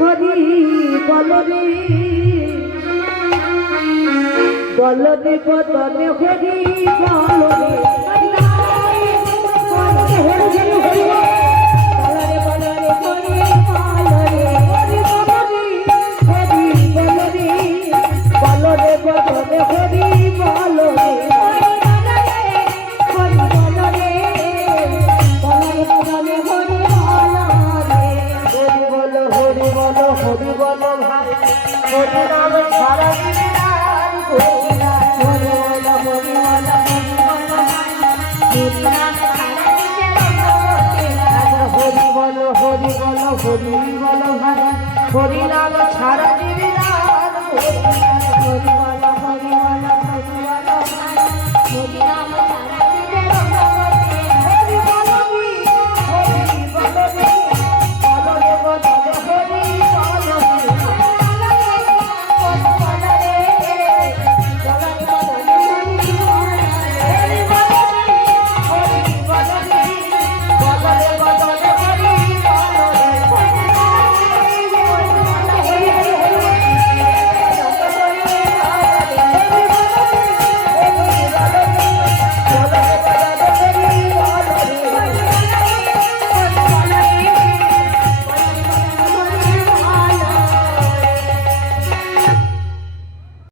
হরি বল রে বল রে বদনে হরি বল রে হরি নাম ছাড়া দিবি না হরি বল হরি বল হরি বল হরি নাম